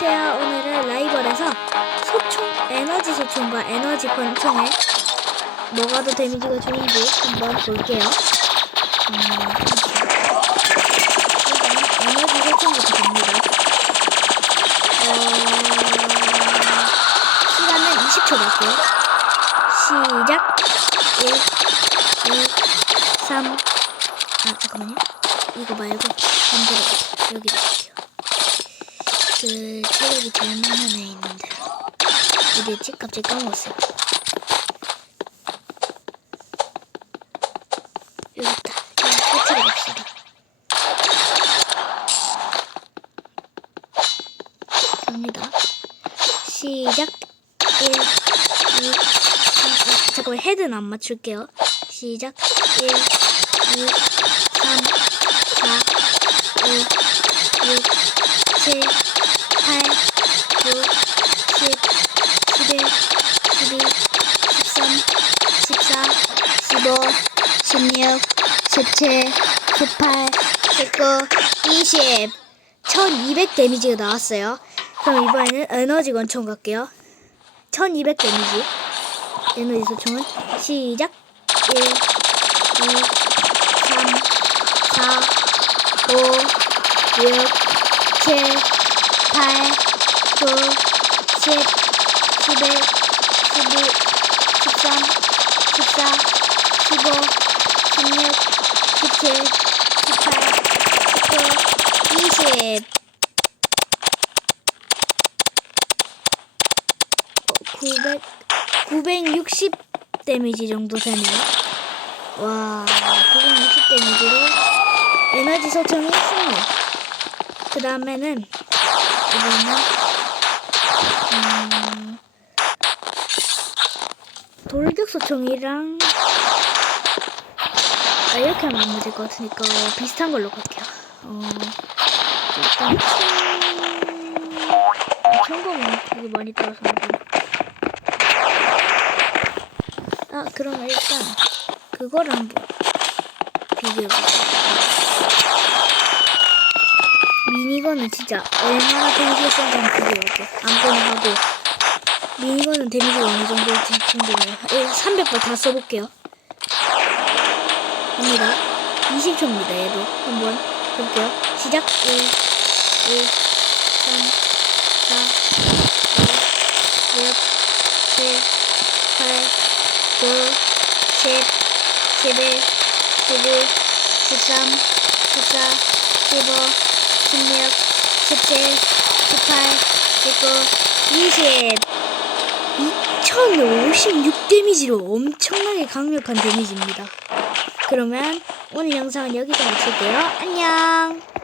안녕하세요. 오늘은 라이벌에서 소총, 에너지 소총과 에너지 권총에 뭐가 더 데미지가 좋은지 한번 볼게요. 음, 일단 에너지 소총부터 갑니다. 어, 시간은 20초 밖에. 시작. 1, 2, 3. 아, 잠깐만요. 이거 말고 반대로 여기 볼게요. 그 체력이 제일 많은 애 있는데 어디였지? 갑자기 까먹었어요. 여기 있다. 자, 끝으로 갑시다. 갑니다. 시작. 1, 2, 3, 아, 잠깐만 헤드는 안 맞출게요. 시작. 1, 2, 3, 4, 5, 6, 7, 8, 9, 10, 11, 12, 13, 14, 15, 16, 17, 18, 19, 20. 1200 데미지가 나왔어요. 그럼 이번에는 에너지 권총 갈게요. 1200 데미지. 에너지 소총은 시작. 1, 2, 3, 4, 5, 6, 7, 8, 9, 10, 11, 12, 13, 14, 15, 16, 17, 18, 19, 20. 어, 900, 960 데미지 정도 되네요. 와, 960 데미지로 에너지 소총이 승리. 그 다음에는 이거는 음, 돌격 소총이랑 아, 이렇게 하면 안 맞을 것 같으니까 비슷한 걸로 갈게요. 어, 일단 총... 아, 되게 많이 안 아, 그럼 일단 그거를 한번 비교해볼게요. 미니건은 진짜 얼마나 데미지가 센지 비교해볼게요. 아무거나 하고 미니건은 데미지가 어느 정도일지 궁금해요. 300발 다 써볼게요. 갑니다. 20초입니다, 얘도. 한번 해볼게요. 시작! 1, 2, 3, 4, 5, 6, 7, 8, 9, 10, 11, 12, 13, 14, 15, 16, 17, 18, 19, 20. 2056 데미지로 엄청나게 강력한 데미지입니다. 그러면 오늘 영상은 여기서 마칠게요. 안녕!